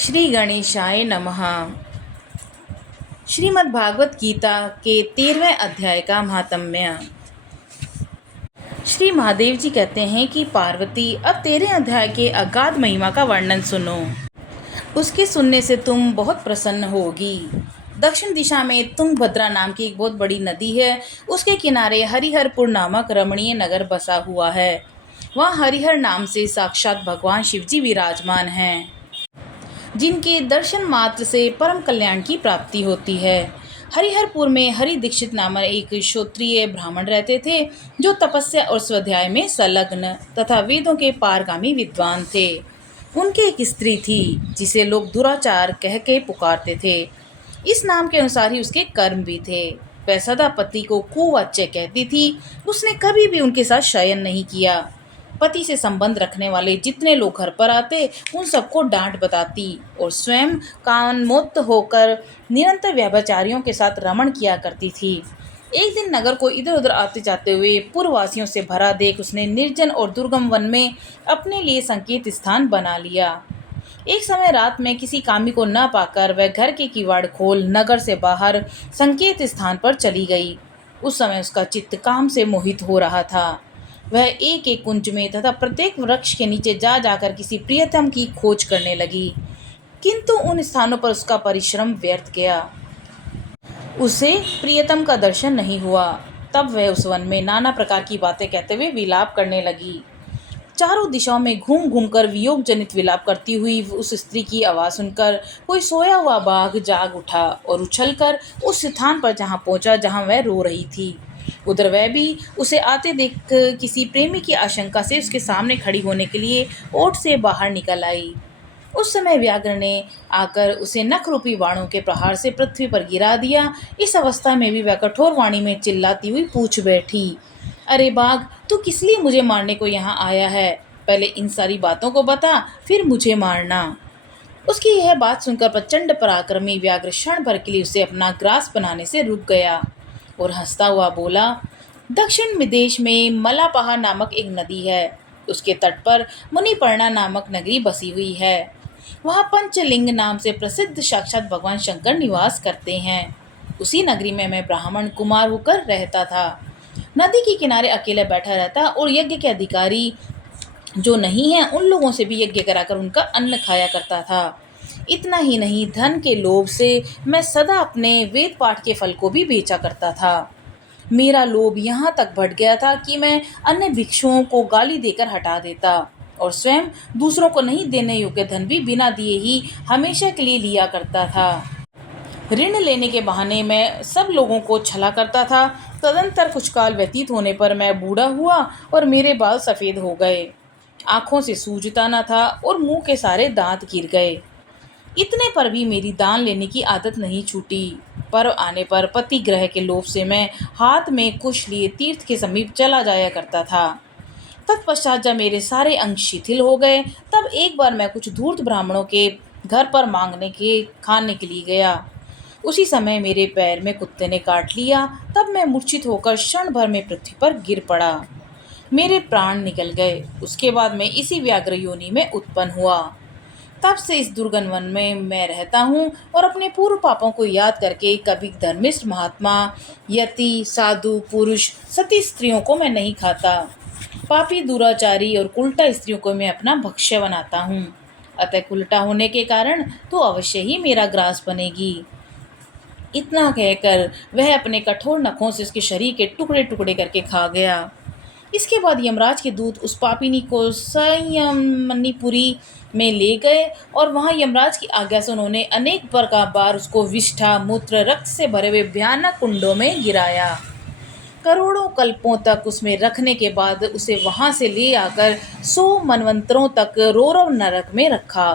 श्री गणेशाय नमः। श्रीमद् भागवत गीता के 13वें अध्याय का महात्म्य। श्री महादेव जी कहते हैं कि पार्वती, अब 13वें अध्याय के अगाध महिमा का वर्णन सुनो। उसके सुनने से तुम बहुत प्रसन्न होगी। दक्षिण दिशा में तुंगभद्रा नाम की एक बहुत बड़ी नदी है। उसके किनारे हरिहरपुर नामक रमणीय नगर बसा हुआ है। वहाँ हरिहर नाम से साक्षात भगवान शिवजी विराजमान हैं, जिनके दर्शन मात्र से परम कल्याण की प्राप्ति होती है। हरिहरपुर में हरि दीक्षित नामक एक क्षत्रिय ब्राह्मण रहते थे, जो तपस्या और स्वाध्याय में संलग्न तथा वेदों के पारगामी विद्वान थे। उनकी एक स्त्री थी, जिसे लोग दुराचार कह के पुकारते थे। इस नाम के अनुसार ही उसके कर्म भी थे। वह सदा पति को कुवाच्य कहती थी। उसने कभी भी उनके साथ शयन नहीं किया। पति से संबंध रखने वाले जितने लोग घर पर आते, उन सबको डांट बताती और स्वयं कामोन्मत्त होकर निरंतर व्यभिचारियों के साथ रमण किया करती थी। एक दिन नगर को इधर उधर आते जाते हुए पूर्ववासियों से भरा देख उसने निर्जन और दुर्गम वन में अपने लिए संकेत स्थान बना लिया। एक समय रात में किसी कामी को न पाकर वह घर के किवाड़ खोल नगर से बाहर संकेत स्थान पर चली गई। उस समय उसका चित्त काम से मोहित हो रहा था। वह एक एक कुंज में तथा प्रत्येक वृक्ष के नीचे जा जाकर किसी प्रियतम की खोज करने लगी, किंतु उन स्थानों पर उसका परिश्रम व्यर्थ गया। उसे प्रियतम का दर्शन नहीं हुआ। तब वह उस वन में नाना प्रकार की बातें कहते हुए विलाप करने लगी। चारों दिशाओं में घूम घूम कर वियोग जनित विलाप करती हुई उस स्त्री की आवाज़ सुनकर कोई सोया हुआ बाघ जाग उठा और उछलकर उस स्थान पर जहाँ पहुँचा जहाँ वह रो रही थी। उधर वह भी उसे आते देख किसी प्रेमी की आशंका से उसके सामने खड़ी होने के लिए ओट से बाहर निकल आई। उस समय व्याघ्र ने आकर उसे नख रूपी बाणों के प्रहार से पृथ्वी पर गिरा दिया। इस अवस्था में भी वह कठोर वाणी में चिल्लाती हुई पूछ बैठी, अरे बाघ, तू किस लिए मुझे मारने को यहाँ आया है? पहले इन सारी बातों को बता, फिर मुझे मारना। उसकी यह बात सुनकर प्रचंड पराक्रमी व्याघ्र क्षण भर के लिए उसे अपना ग्रास बनाने से रुक गया और हंसता हुआ बोला, दक्षिण विदेश में मलापहा नामक एक नदी है। उसके तट पर मुनिपर्णा नामक नगरी बसी हुई है। वहाँ पंचलिंग नाम से प्रसिद्ध साक्षात भगवान शंकर निवास करते हैं। उसी नगरी में मैं ब्राह्मण कुमार होकर रहता था। नदी के किनारे अकेले बैठा रहता और यज्ञ के अधिकारी जो नहीं हैं, उन लोगों से भी यज्ञ कराकर उनका अन्न खाया करता था। इतना ही नहीं, धन के लोभ से मैं सदा अपने वेद पाठ के फल को भी बेचा करता था। मेरा लोभ यहाँ तक बढ़ गया था कि मैं अन्य भिक्षुओं को गाली देकर हटा देता और स्वयं दूसरों को नहीं देने योग्य धन भी बिना दिए ही हमेशा के लिए लिया करता था। ऋण लेने के बहाने मैं सब लोगों को छला करता था। तदंतर कुछ काल व्यतीत होने पर मैं बूढ़ा हुआ और मेरे बाल सफ़ेद हो गए। आँखों से सूझता न था और मुंह के सारे दांत गिर गए। इतने पर भी मेरी दान लेने की आदत नहीं छूटी। पर्व आने पर पति ग्रह के लोभ से मैं हाथ में कुश लिए तीर्थ के समीप चला जाया करता था। तत्पश्चात जब मेरे सारे अंग शिथिल हो गए, तब एक बार मैं कुछ धूर्त ब्राह्मणों के घर पर खाने के लिए गया। उसी समय मेरे पैर में कुत्ते ने काट लिया। तब मैं मूर्छित होकर क्षण भर में पृथ्वी पर गिर पड़ा। मेरे प्राण निकल गए। उसके बाद मैं इसी व्याघ्र योनि में उत्पन्न हुआ। तब से इस दुर्गम वन में मैं रहता हूँ और अपने पूर्व पापों को याद करके कभी धर्मिष्ठ महात्मा, यति, साधु, पुरुष, सती स्त्रियों को मैं नहीं खाता। पापी, दुराचारी और उल्टा स्त्रियों को मैं अपना भक्ष्य बनाता हूँ। अतः उल्टा होने के कारण तो अवश्य ही मेरा ग्रास बनेगी। इतना कहकर वह अपने कठोर नखों से उसके शरीर के टुकड़े टुकड़े करके खा गया। इसके बाद यमराज के दूत उस पापिनी को संयमनीपुरी में ले गए और वहां यमराज की आज्ञा से उन्होंने अनेक बार उसको विष्ठा, मूत्र, रक्त से भरे हुए भयानक कुंडों में गिराया। करोड़ों कल्पों तक उसमें रखने के बाद उसे वहां से ले आकर 100 मनवंतरों तक रौरव नरक में रखा।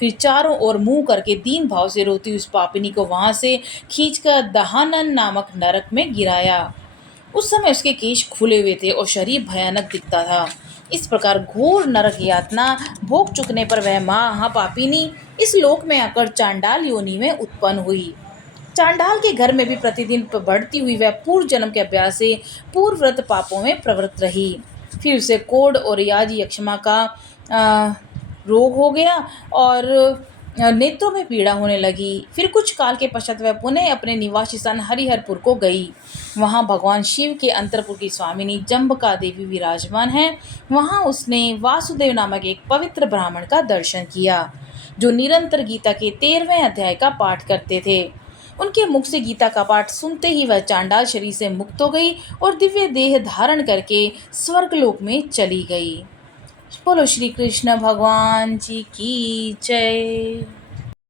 फिर चारों ओर मुंह करके दीन भाव से रोती उस पापिनी को वहां से खींचकर दहानन नामक नरक में गिराया। उस समय उसके केश खुले हुए थे और शरीर भयानक दिखता था। इस प्रकार घोर नरक यातना भोग चुकने पर वह महापापिनी इस लोक में आकर चांडाल योनि में उत्पन्न हुई। चांडाल के घर में भी प्रतिदिन बढ़ती हुई वह पूर्व जन्म के अभ्यास से पूर्वव्रत पापों में प्रवृत्त रही। फिर उसे कोढ़ और याज यक्षमा का रोग हो गया और नेत्रों में पीड़ा होने लगी। फिर कुछ काल के पश्चात वह पुनः अपने निवास स्थान हरिहरपुर को गई। वहाँ भगवान शिव के अंतरपुर की स्वामिनी जम्बका देवी विराजमान है। वहाँ उसने वासुदेव नामक एक पवित्र ब्राह्मण का दर्शन किया, जो निरंतर गीता के 13वें अध्याय का पाठ करते थे। उनके मुख से गीता का पाठ सुनते ही वह चांडाल शरीर से मुक्त हो गई और दिव्य देह धारण करके स्वर्गलोक में चली गई। बोलो श्री कृष्ण भगवान जी की जय।